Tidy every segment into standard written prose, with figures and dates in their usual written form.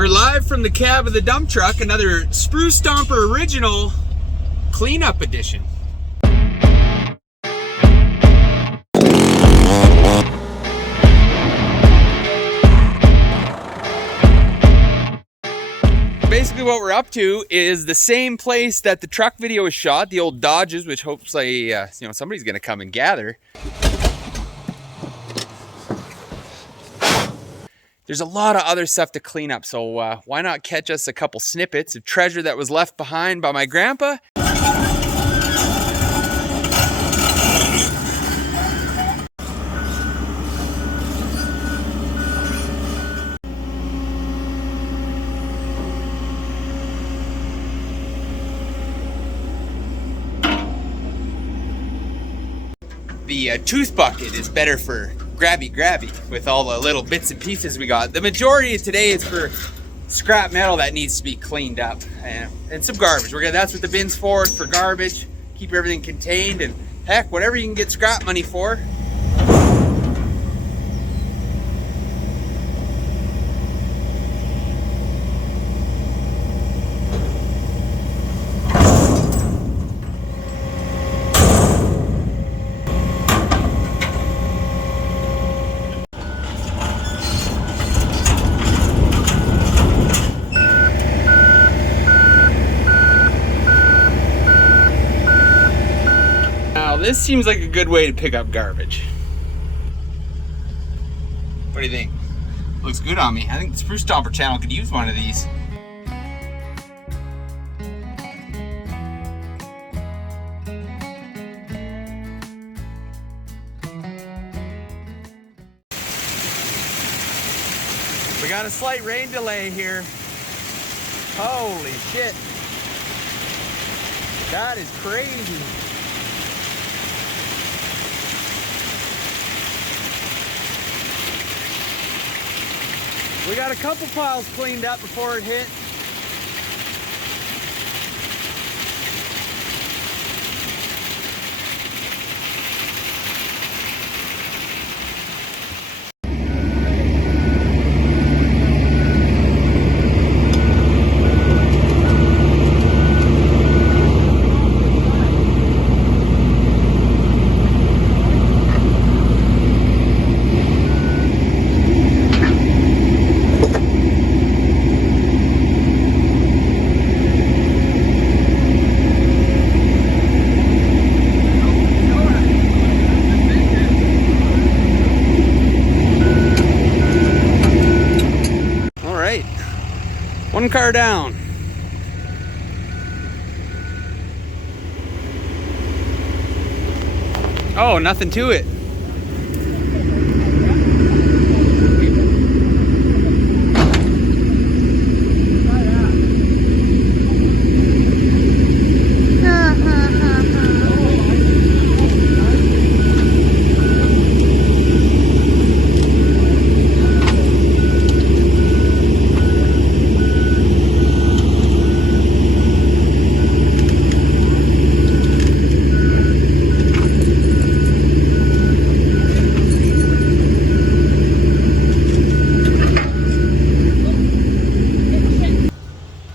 We're live from the cab of the dump truck, another Spruce Stomper Original Cleanup Edition. Basically what we're up to is the same place that the truck video was shot, the old Dodges, which hopefully somebody's gonna come and gather. There's a lot of other stuff to clean up, so why not catch us a couple snippets of treasure that was left behind by my grandpa? The tooth bucket is better for grabby with all the little bits and pieces we got. The majority of today is for scrap metal that needs to be cleaned up and some garbage. That's what the bin's for garbage. Keep everything contained, and heck, whatever you can get scrap money for. This seems like a good way to pick up garbage. What do you think? Looks good on me. I think the Spruce Stomper channel could use one of these. We got a slight rain delay here. Holy shit. That is crazy. We got a couple piles cleaned up before it hit. One car down. Oh, nothing to it.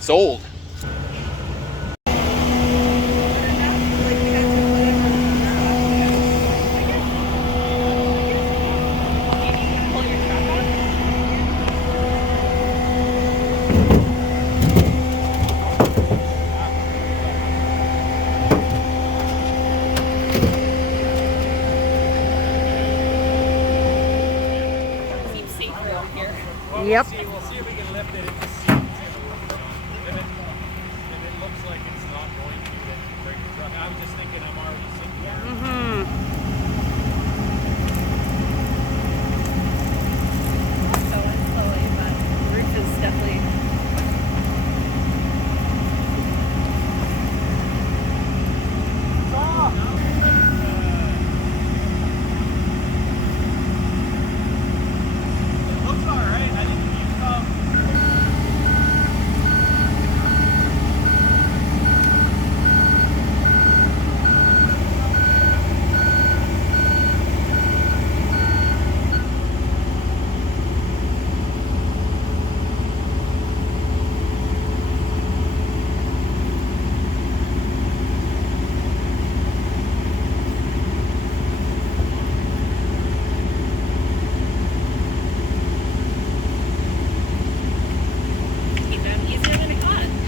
Sold. Yep. We'll see if we can lift it.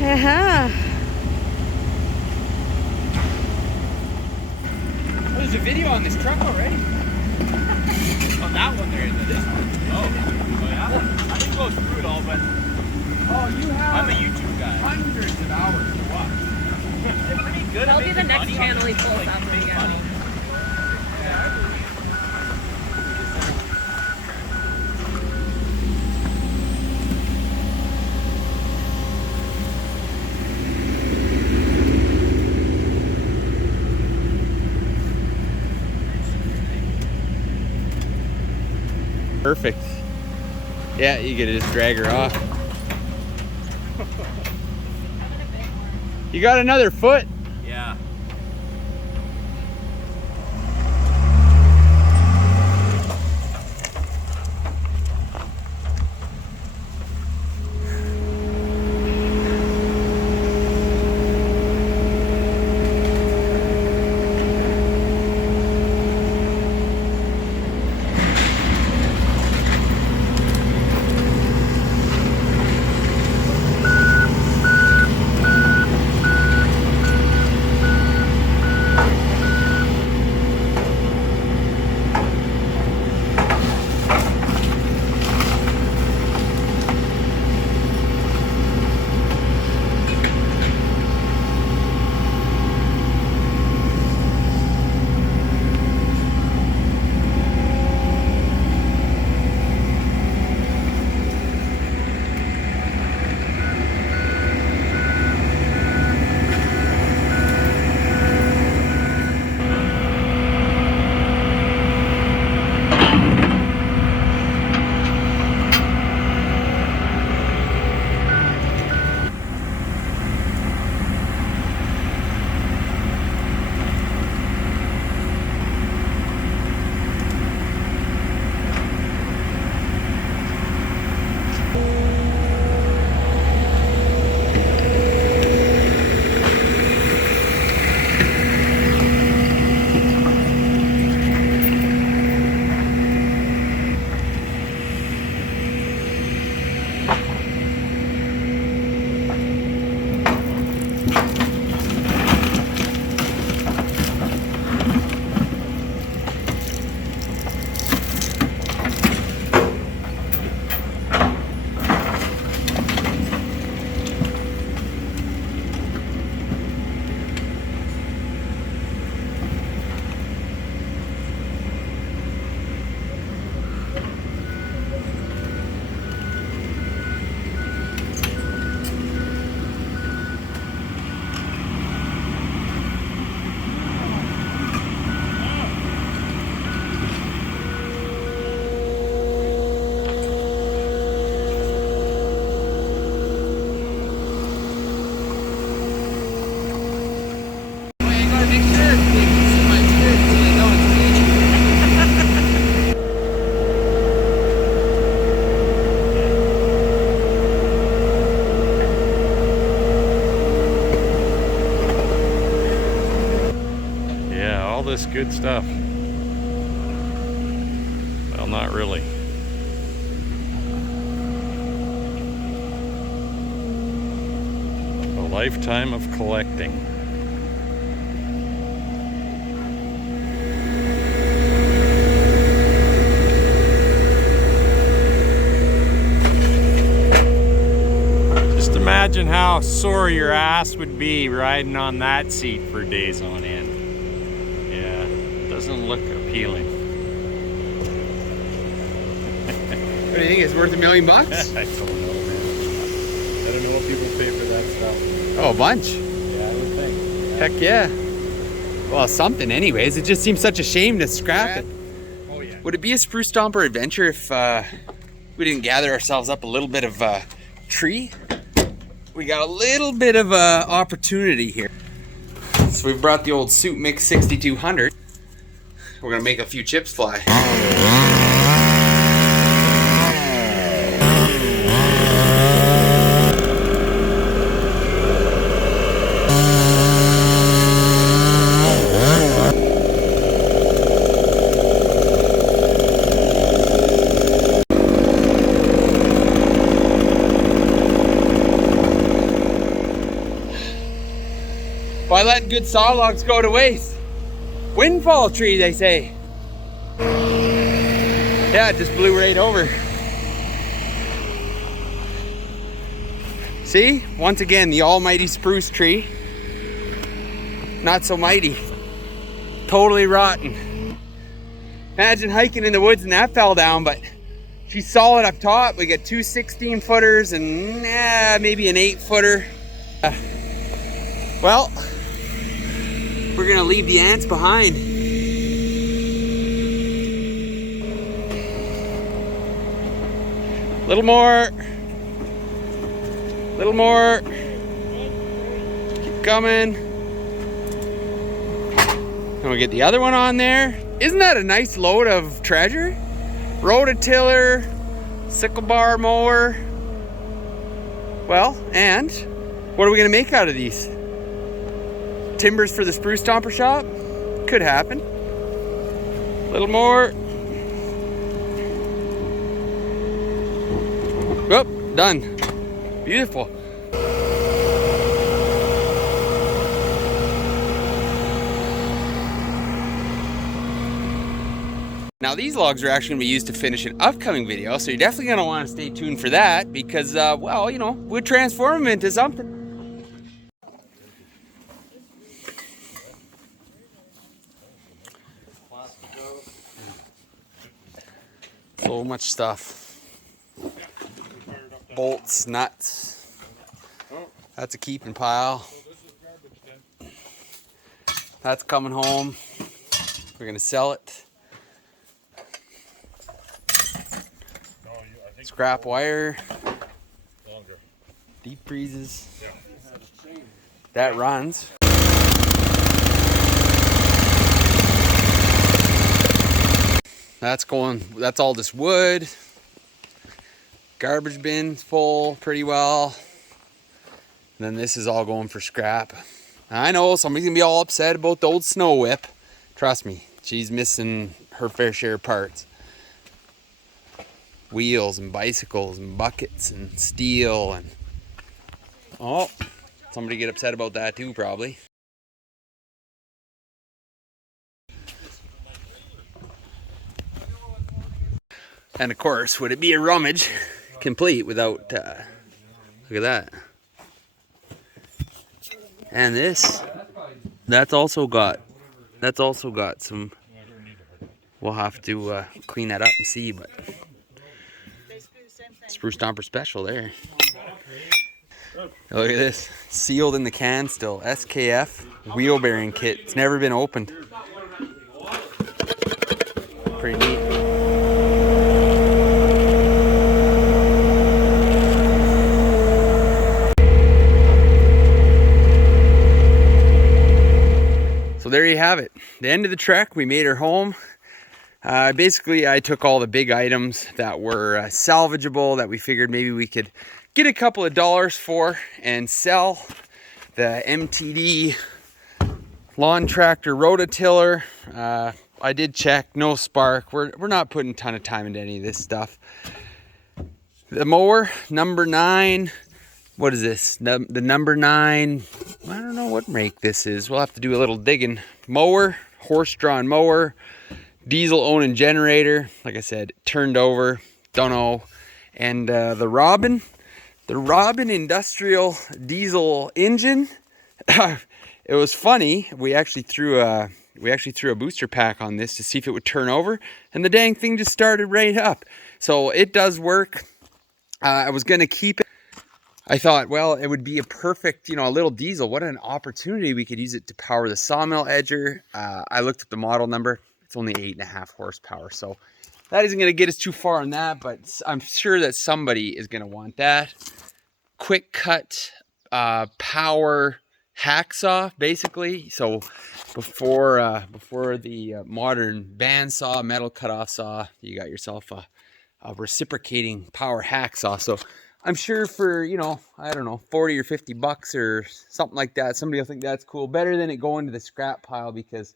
Uh-huh. Oh, there's a video on this truck already. On that one there, this one. Oh yeah? I didn't go through it all, but you have. I'm a YouTube guy. Hundreds of hours to watch. They're pretty good. That'll be the next channel he pulls up again. Perfect. Yeah, you can just drag her off. You got another foot? Yeah. All this good stuff. Well, not really. A lifetime of collecting. Just imagine how sore your ass would be riding on that seat for days on end. Doesn't look appealing. What do you think? It's worth $1 million? I don't know, man. I don't know what people pay for that stuff. Oh, a bunch. Yeah, I would think. Yeah. Heck yeah. Well, something anyways. It just seems such a shame to scrap it. Oh yeah. Would it be a spruce stomper adventure if we didn't gather ourselves up a little bit of tree? We got a little bit of opportunity here. So we brought the old Suit Mix 6200. We're gonna make a few chips fly. by letting good saw logs go to waste. Windfall tree, they say. Yeah, it just blew right over. See, once again, the almighty spruce tree. Not so mighty. Totally rotten. Imagine hiking in the woods and that fell down, but she's solid up top. We got two 16-footers and maybe an 8-footer. Well, we're gonna leave the ants behind. Little more. Little more. Keep coming. And we'll get the other one on there. Isn't that a nice load of treasure? Rototiller, sickle bar mower. Well, and what are we gonna make out of these? Timbers for the spruce stomper shop? Could happen. A little more. Oh, done. Beautiful. Now these logs are actually going to be used to finish an upcoming video, so you're definitely going to want to stay tuned for that because, well, you know, we'll transform them into something. So much stuff. Bolts, nuts. That's a keeping pile. That's coming home. We're gonna sell it. Scrap wire. Deep freezes. That runs. That's going, that's all just wood. Garbage bin's full pretty well. And then this is all going for scrap. I know somebody's gonna be all upset about the old snow whip. Trust me, she's missing her fair share of parts. Wheels and bicycles and buckets and steel and, oh, somebody get upset about that too probably. And of course, would it be a rummage complete without, look at that. And this, that's also got some, we'll have to clean that up and see, but spruce stomper special there. Look at this, sealed in the can still, SKF wheel bearing kit. It's never been opened. Pretty neat. There you have it, the end of the trek. We made her home. Basically, I took all the big items that were salvageable that we figured maybe we could get a couple of dollars for and sell. The MTD lawn tractor rototiller. I did check, no spark. We're not putting a ton of time into any of this stuff. The mower, number 9. What is this? The number 9, I don't know what make this is. We'll have to do a little digging. Mower, horse-drawn mower, diesel owning generator. Like I said, turned over, don't know. And the Robin industrial diesel engine. It was funny. We actually threw a booster pack on this to see if it would turn over, and the dang thing just started right up. So it does work. I was gonna keep it. I thought, well, it would be a perfect, you know, a little diesel. What an opportunity. We could use it to power the sawmill edger. I looked at the model number. It's only 8.5 horsepower. So that isn't going to get us too far on that, but I'm sure that somebody is going to want that. Quick cut power hacksaw, basically. So before the modern bandsaw, metal cutoff saw, you got yourself a reciprocating power hacksaw. So I'm sure for, you know, I don't know, 40 or 50 bucks or something like that, somebody will think that's cool. Better than it going to the scrap pile because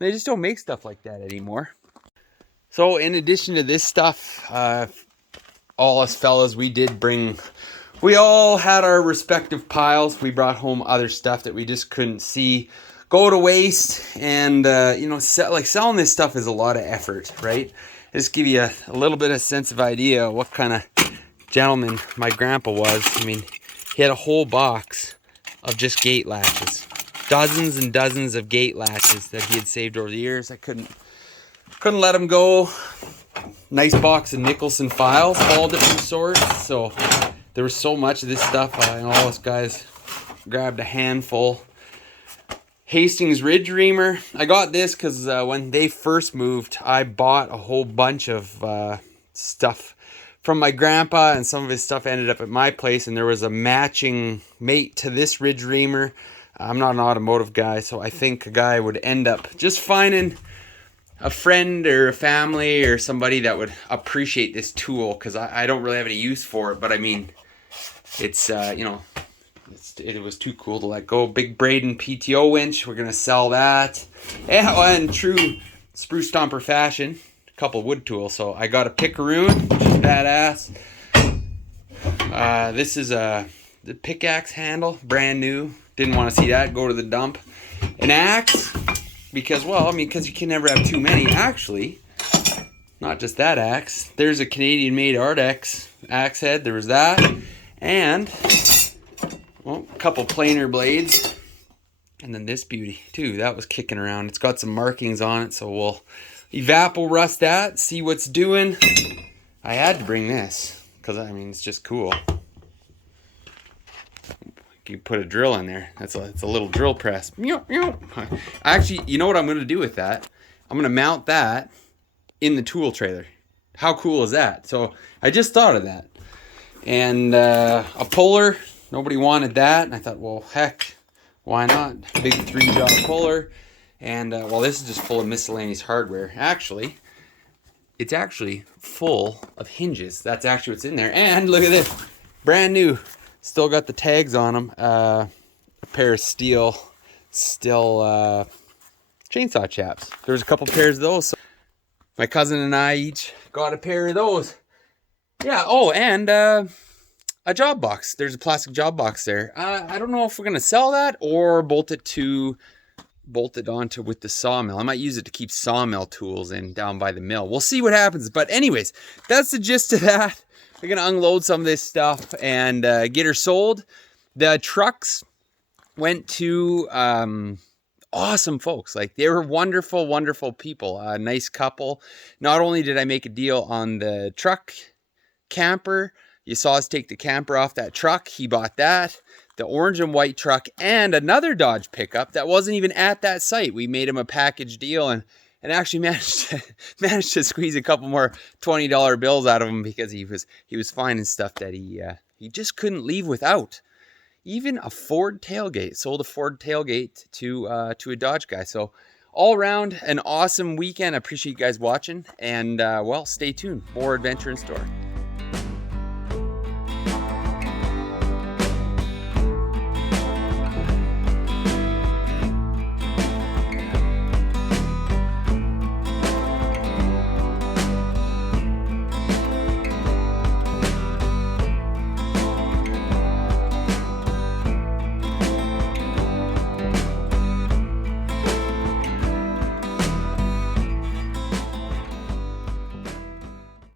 they just don't make stuff like that anymore. So in addition to this stuff, all us fellas, we did bring We all had our respective piles. We brought home other stuff that we just couldn't see go to waste. And, you know, selling this stuff is a lot of effort, right? Just give you a little bit of sense of idea of what kind of gentleman my grandpa was. I mean, he had a whole box of just gate latches. Dozens and dozens of gate latches that he had saved over the years. I couldn't let him go. Nice box of Nicholson files, all different sorts. So there was so much of this stuff. And all us guys grabbed a handful. Hastings Ridge Reamer. I got this because when they first moved, I bought a whole bunch of stuff from my grandpa, and some of his stuff ended up at my place, and there was a matching mate to this Ridge Reamer. I'm not an automotive guy, so I think a guy would end up just finding a friend or a family or somebody that would appreciate this tool, because I don't really have any use for it, but I mean, it's, you know, it was too cool to let go. Big Braden PTO winch, we're going to sell that. And in true spruce stomper fashion, a couple of wood tools. So I got a pickaroon, which is badass. This is the pickaxe handle, brand new. Didn't want to see that, go to the dump. An axe, because, well, I mean, because you can never have too many. Actually, not just that axe. There's a Canadian-made Ardex axe head. There was that. And, well, a couple planer blades. And then this beauty, too. That was kicking around. It's got some markings on it, so we'll evapor rust that, see what's doing. I had to bring this, because, I mean, it's just cool. You put a drill in there. It's a little drill press. Actually, you know what I'm going to do with that? I'm going to mount that in the tool trailer. How cool is that? So I just thought of that. And a puller. Nobody wanted that. And I thought, well, heck, why not? Big 3-jaw puller. And, well, this is just full of miscellaneous hardware. Actually, it's actually full of hinges. That's actually what's in there. And look at this. Brand new. Still got the tags on them. A pair of steel chainsaw chaps. There's a couple pairs of those. So my cousin and I each got a pair of those. Yeah. Oh, and a job box. There's a plastic job box there. I don't know if we're gonna sell that or bolt it onto with the sawmill. I might use it to keep sawmill tools in down by the mill. We'll see what happens. But anyways, that's the gist of that. We're going to unload some of this stuff and get her sold. The trucks went to awesome folks. Like, they were wonderful, wonderful people. A nice couple. Not only did I make a deal on the truck camper, you saw us take the camper off that truck. He bought that. The orange and white truck and another Dodge pickup that wasn't even at that site. We made him a package deal and actually managed to squeeze a couple more $20 bills out of him, because he was finding stuff that he just couldn't leave without. Even a Ford tailgate. Sold a Ford tailgate to a Dodge guy. So all around an awesome weekend. I appreciate you guys watching, and well, stay tuned. More adventure in store.